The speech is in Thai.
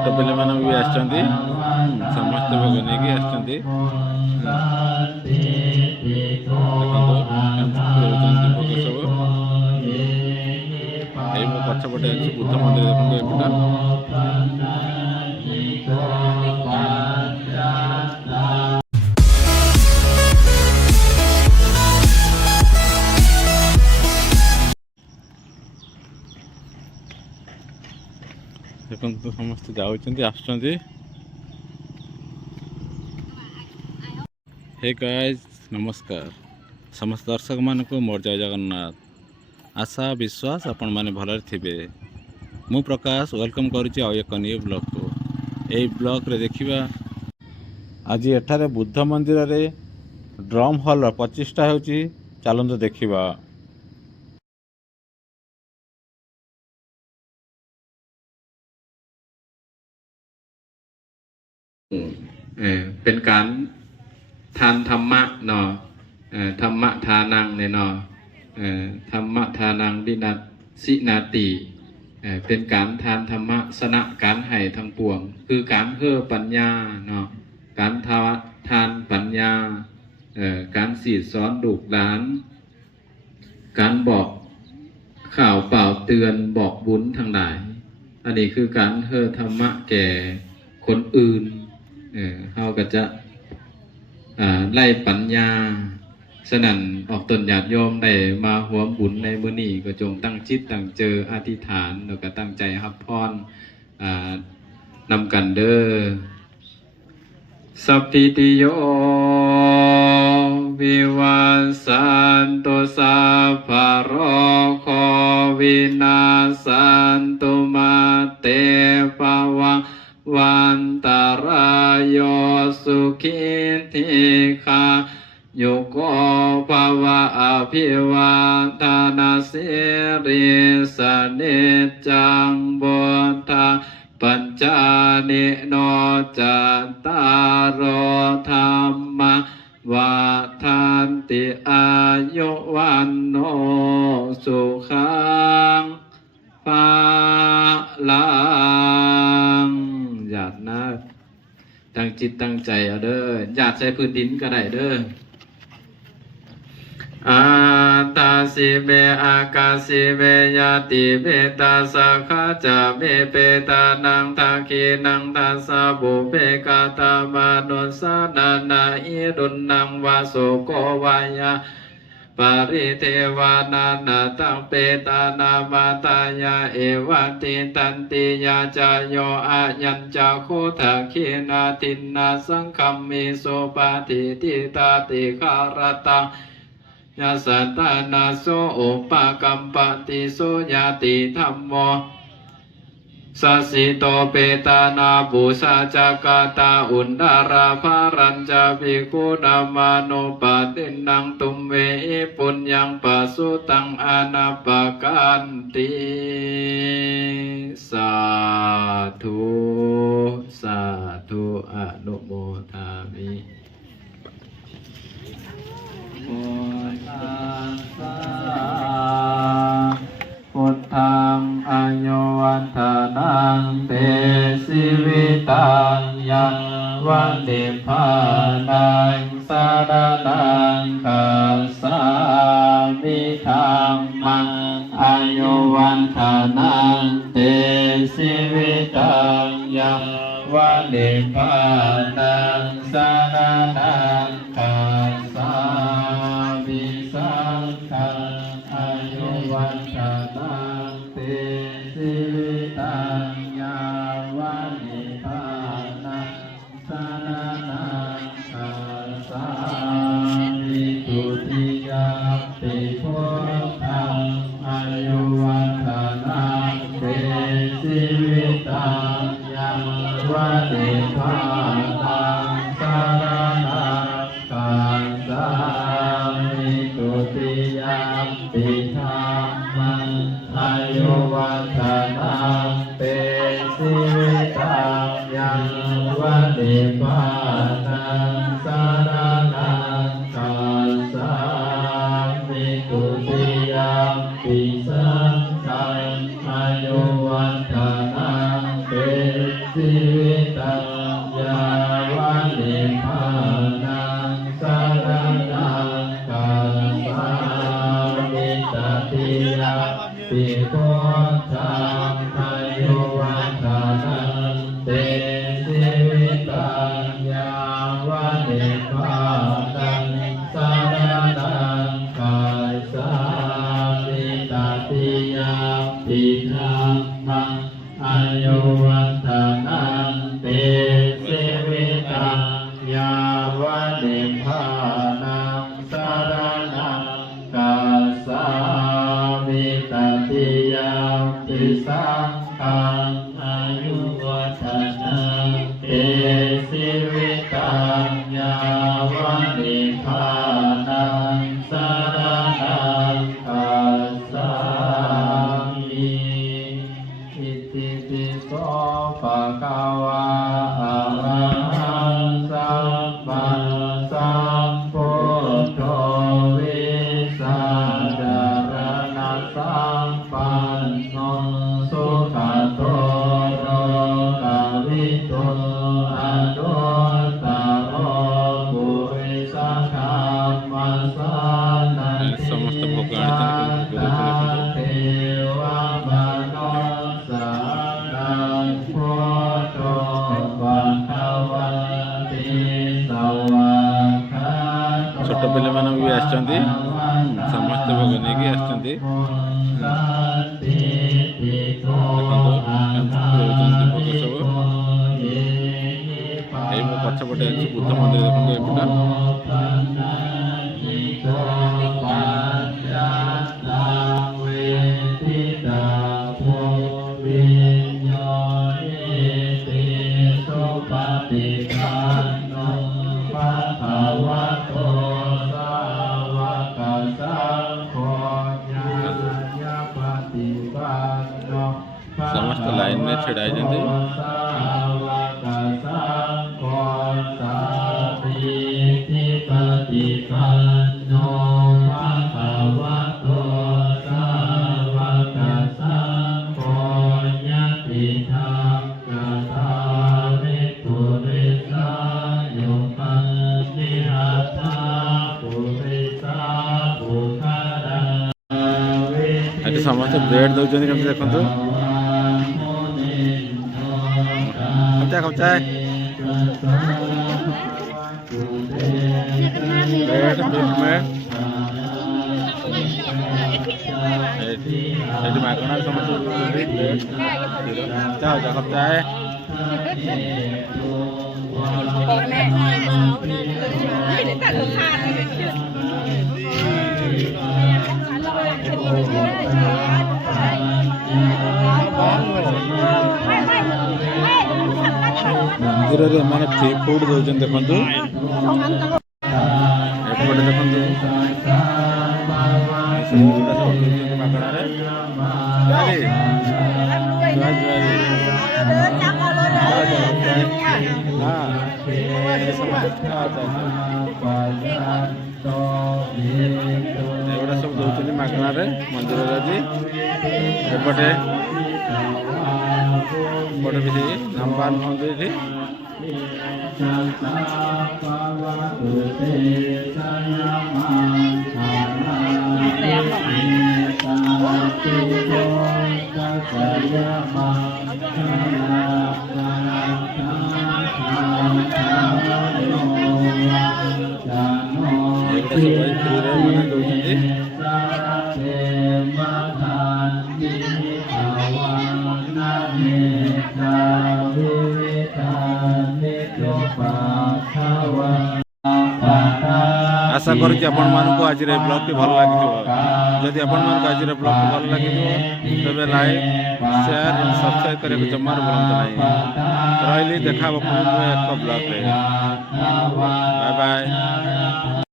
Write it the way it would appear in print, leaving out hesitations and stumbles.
छोट पिले माने भी आछंती समस्त भोग नेकी आछंती এই পছপটে আছে বুদ্ধ মন্দির দেখুন এপটা দেখুন তো সমস্ত যাওଛନ୍ତି আসଛନ୍ତି। हे गाइस नमस्कार समस्त दर्शक मान को मोर जय जगन्नाथ आशा विश्वास आपण माने भलर थिबे। मु प्रकाश वेलकम करूची आ एक न्यू ब्लॉग को ए ब्लॉग रे देखिबा आज एठारे बुद्ध मंदिर रे ड्रम हॉल 25टा होची चलंत देखिबा।เป็นการทานธรรมะเนาะธรรมะทานังเนี่ยเนาะธรรมะทานังวินัสสินาติเป็นการทานธรรมะสนะการให้ทั้งปวงคือการเพื่อปัญญาเนาะการทานปัญญาการสีสอนลูกหลานการบอกข่าวเปล่าเตือนบอกบุญทั้งหลายอันนี้คือการเพื่อธรรมะแก่คนอื่นเฮาก็จะไล่ปัญญาฉะนั้นออกตนญาติโยมได้มาร่วมบุญในมื้อนี้ก็จงตั้งจิตตั้งเจออธิษฐานแล้วก็ตั้งใจรับพรนำกันเด้อสัพพิติโยวิวัสสันตุสัพพะโรโควินาศสันตุมาเตภวังวันตรายโยสุขิธิคาโยโกภวะอภิวาทนาสิริสเนจังบุตตะปัญจานิโนจัตตารโอธัมมวาทันติอายุวันโนสุขังภาลังญาตินะตั้งจิตตั้งใจเอาเด้อญาติใช้พื้นดินก็ได้เด้ออาตาสิเมอากาสิเมยาติเมตาสัคขะจะเมเปตานังทาคีนังทัสสะบุเพกาตามานุสานานาอิรุณนังวาโสโกวายาปริเทวานานาตังเปตานามาตายาเอวัติตันติยาจายโยอายัญจาโคทะขีนาทินนาสังคัมมิโสปาติติตาติคารตังยาสัตตานาโสอุปกัมปติโสยาติธัมโมสัสสิโตเปตานาปุสาจักตาอุนดาราภารัญจภิกขุนามานุปตินังตุมเวปุญญังปัสสุตังอนาปกันติสาธุสาธุอนุโมทามิพุทธังอายุวันทานังเตสิวิตังยังวันเดพานังสารนังคัสสามิธัมมังอายุวันทานังเตสิวิตังยังวันเดพานังสารนังคัสสามิสังฆังอายุวันทานังเตสิวิตังยาวันนิพพานังสารนังคัสสามิตุติยามปิพุทธังอายุวันทานังเตสิวิตังยาวันนิพพานังสารนังคัสสามิตุติยามปิธัมมังอายุวันทานังเตสิวิตังยังวันนิพพานังสารนังคัสสามิตุติยามปิสังฆังอายุวันทานังเตสิ อายุวันทานังเตสิวิตังยาวันเดพานังสารนังกัสสามิตติยามปิสังฆังอายุวันทานังเตสิวิตังยาวันเดพานังสารนังกัสสามิอิติปิโสภะคะวะอะระหังสัมมาสัมพุทโธวิสาจารณสัมปันโนสุขโตโรกวิโตอนุตตโรปุริสธัมมัสสะนันติ ସମସ୍ତ ଭୋଗ ଆଣିଛନ୍ତି କିନ୍ତୁ ଗୁରୁକୁଳเทวมนุสานังพุทโธภะคะวะติสวากขาโต ଛୋଟ ପିଲାମାନେ ବି ଆସିଛନ୍ତି ସମସ୍ତେ ଭୋଗ ନେଇକି ଆସିଛନ୍ତି ଦେଖନ୍ତୁ ଦଉଛନ୍ତି ଭୋଗ ସବୁ ଏଇ ମୋ ପଛପଟେ ଅଛି ବୁଦ୍ଧ ମନ୍ଦିର ଦେଖନ୍ତୁ ଏପଟେ ସମସ୍ତ ଲାଇନରେ ଛିଡ଼ା ହେଇଛନ୍ତି ଏଠି ସମସ୍ତେ ବ୍ରେଡ୍ ଦଉଛନ୍ତି କେମିତି ଦେଖନ୍ତୁ ଖପଚାଏ ବ୍ରେଡ୍ ମିଲ୍କମେଡ୍ ଏଠି ମାଗଣାରେ ସମସ୍ତେ ଦଉଛନ୍ତି ବ୍ରେଡ୍ ଯାଅ ଯାଅ ଖପଚାଏ ମନ୍ଦିରରେ ଏମାନେ ଫ୍ରି ଫୁଡ୍ ଦଉଛନ୍ତି ଦେଖନ୍ତୁ ଏପଟେ ଦେଖନ୍ତୁ ମାଗଣାରେ ଏଗୁଡ଼ା ସବୁ ଦଉଛନ୍ତି ମାଗଣାରେ ମନ୍ଦିରରେ ଆଜି ଏପଟେ ଏପଟେ ବି ନାମ୍ବାନ ହୁଅନ୍ତି ଏଠି ଫ୍ରିରେ ମାନେ ଦଉଛନ୍ତି आशा करुच्ची आपको आज ब्लॉग भल लगी जदि आज ब्लॉग भल लगी तेज लाइक शेयर सब्सक्राइब करने जमार भूलता नहीं रही देखा एक ब्लॉग बाय बाय।